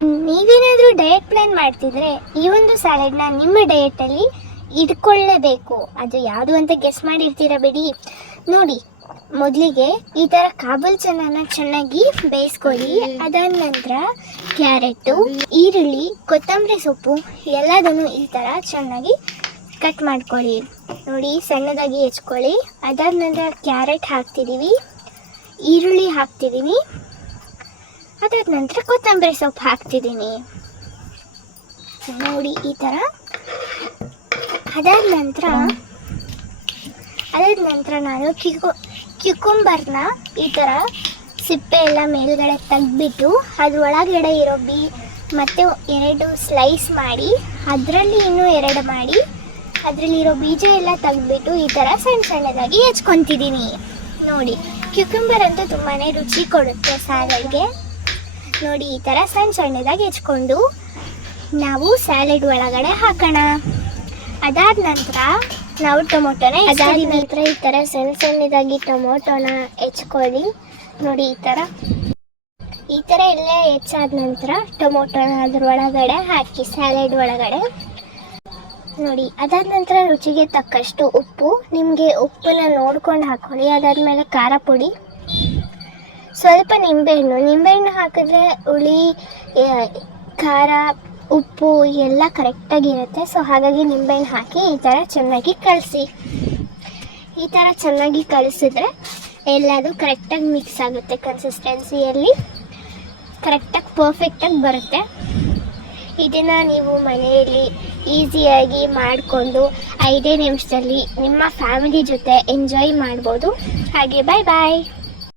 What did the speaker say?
ನೀವೇನಾದರೂ diet plan ಮಾಡ್ತಿದ್ರೆ ಈ ಒಂದು ಸ್ಯಾಲೆಡ್ನ ನಿಮ್ಮ ಡಯಟಲ್ಲಿ ಇಟ್ಕೊಳ್ಳೇಬೇಕು. ಅದು ಯಾವುದು ಅಂತ ಗೆಸ್ ಮಾಡಿರ್ತೀರ ಬಿಡಿ. ನೋಡಿ, ಮೊದಲಿಗೆ ಈ ಥರ ಕಾಬೂಲ್ ಚನಾನ ಚೆನ್ನಾಗಿ ಬೇಯಿಸ್ಕೊಳ್ಳಿ. ಅದಾದ ನಂತರ ಕ್ಯಾರೆಟು, ಈರುಳ್ಳಿ, ಕೊತ್ತಂಬರಿ ಸೊಪ್ಪು ಎಲ್ಲದನ್ನು ಈ ಥರ ಚೆನ್ನಾಗಿ ಕಟ್ ಮಾಡ್ಕೊಳ್ಳಿ. ನೋಡಿ, ಸಣ್ಣದಾಗಿ ಹೆಚ್ಕೊಳ್ಳಿ. ಅದಾದ ನಂತರ ಕ್ಯಾರೆಟ್ ಹಾಕ್ತಿದ್ದೀವಿ, ಈರುಳ್ಳಿ ಹಾಕ್ತಿದ್ದೀನಿ, ಅದಾದ ನಂತರ ಕೊತ್ತಂಬರಿ ಸೊಪ್ಪು ಹಾಕ್ತಿದ್ದೀನಿ. ನೋಡಿ ಈ ಥರ. ಅದಾದ ನಂತರ ನಾನು ಕ್ಯುಕುಂಬರ್ನ ಈ ಥರ ಸಿಪ್ಪೆ ಎಲ್ಲ ಮೇಲ್ಗಡೆ ತೆಗ್ದುಬಿಟ್ಟು ಅದ್ರ ಒಳಗಡೆ ಇರೋ ಮತ್ತು 2 ಸ್ಲೈಸ್ ಮಾಡಿ, ಅದರಲ್ಲಿ ಇನ್ನೂ 2 ಮಾಡಿ, ಅದರಲ್ಲಿರೋ ಬೀಜ ಎಲ್ಲ ತೆಗ್ದುಬಿಟ್ಟು ಈ ಥರ ಸಣ್ಣದಾಗಿ ಹೆಚ್ಕೊತಿದ್ದೀನಿ. ನೋಡಿ, ಕ್ಯುಕುಂಬರ್ ಅಂತೂ ತುಂಬಾ ರುಚಿ ಕೊಡುತ್ತೆ ಸ್ಯಾಲೆಡ್ಗೆ. ನೋಡಿ, ಈ ಥರ ಸಣ್ಣದಾಗಿ ಹೆಚ್ಕೊಂಡು ನಾವು ಸ್ಯಾಲೆಡ್ ಒಳಗಡೆ ಹಾಕೋಣ. ಅದಾದ ನಂತರ ನಾವು ಟೊಮೊಟೊನ ಈ ಥರ ಸಣ್ಣದಾಗಿ ಟೊಮೊಟೊನ ಹೆಚ್ಕೊಳ್ಳಿ. ನೋಡಿ, ಈ ಥರ ಎಲ್ಲ ಹೆಚ್ಚಾದ ನಂತರ ಟೊಮೊಟೊನ ಅದ್ರ ಒಳಗಡೆ ಹಾಕಿ ಸ್ಯಾಲೆಡ್ ಒಳಗಡೆ. ನೋಡಿ, ಅದಾದ ನಂತರ ರುಚಿಗೆ ತಕ್ಕಷ್ಟು ಉಪ್ಪು, ನಿಮಗೆ ಉಪ್ಪನ್ನ ನೋಡ್ಕೊಂಡು ಹಾಕ್ಕೊಳ್ಳಿ. ಅದಾದಮೇಲೆ ಖಾರ ಪುಡಿ, ಸ್ವಲ್ಪ ನಿಂಬೆಹಣ್ಣು ಹಾಕಿದ್ರೆ ಹುಳಿ, ಖಾರ, ಉಪ್ಪು ಎಲ್ಲ ಕರೆಕ್ಟಾಗಿರುತ್ತೆ. ಸೊ ಹಾಗಾಗಿ ನಿಂಬೆಹಣ್ಣು ಹಾಕಿ ಈ ಥರ ಚೆನ್ನಾಗಿ ಕಲಸಿ. ಈ ಥರ ಚೆನ್ನಾಗಿ ಕಲಿಸಿದ್ರೆ ಎಲ್ಲದು ಕರೆಕ್ಟಾಗಿ ಮಿಕ್ಸ್ ಆಗುತ್ತೆ. ಕನ್ಸಿಸ್ಟೆನ್ಸಿಯಲ್ಲಿ ಕರೆಕ್ಟಾಗಿ ಪರ್ಫೆಕ್ಟಾಗಿ ಬರುತ್ತೆ. ಇದನ್ನು ನೀವು ಮನೆಯಲ್ಲಿ ಈಸಿಯಾಗಿ ಮಾಡಿಕೊಂಡು 5 ನಿಮಿಷದಲ್ಲಿ ನಿಮ್ಮ ಫ್ಯಾಮಿಲಿ ಜೊತೆ ಎಂಜಾಯ್ ಮಾಡ್ಬೋದು. ಹಾಗೆ ಬಾಯ್.